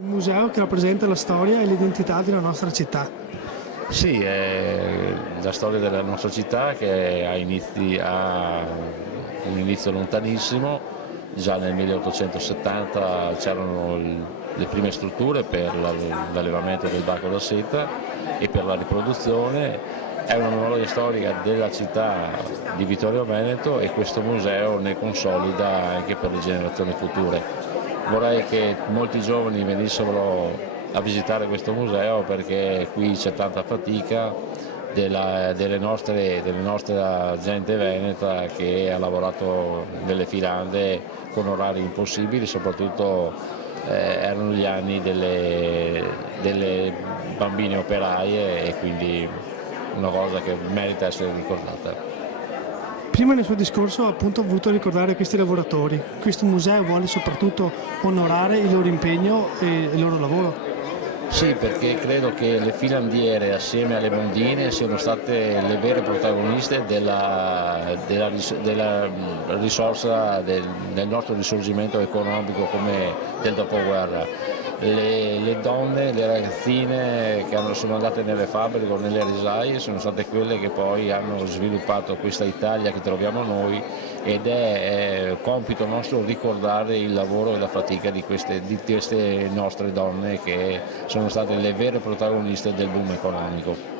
Un museo che rappresenta la storia e l'identità della nostra città. Sì, è la storia della nostra città che ha un inizio lontanissimo. Già nel 1870 c'erano le prime strutture per l'allevamento del bacco da seta e per la riproduzione. È una memoria storica della città di Vittorio Veneto e questo museo ne consolida anche per le generazioni future. Vorrei che molti giovani venissero a visitare questo museo perché qui c'è tanta fatica delle nostre gente veneta che ha lavorato nelle filande con orari impossibili, soprattutto erano gli anni delle bambine operaie e quindi una cosa che merita essere ricordata. Prima nel suo discorso ha appunto voluto ricordare questi lavoratori. Questo museo vuole soprattutto onorare il loro impegno e il loro lavoro. Sì, perché credo che le filandiere assieme alle mondine siano state le vere protagoniste della risorsa del nostro risorgimento economico come del dopoguerra. Le donne, le ragazzine che sono andate nelle fabbriche o nelle risaie sono state quelle che poi hanno sviluppato questa Italia che troviamo noi ed è compito nostro ricordare il lavoro e la fatica di queste nostre donne che sono state le vere protagoniste del boom economico.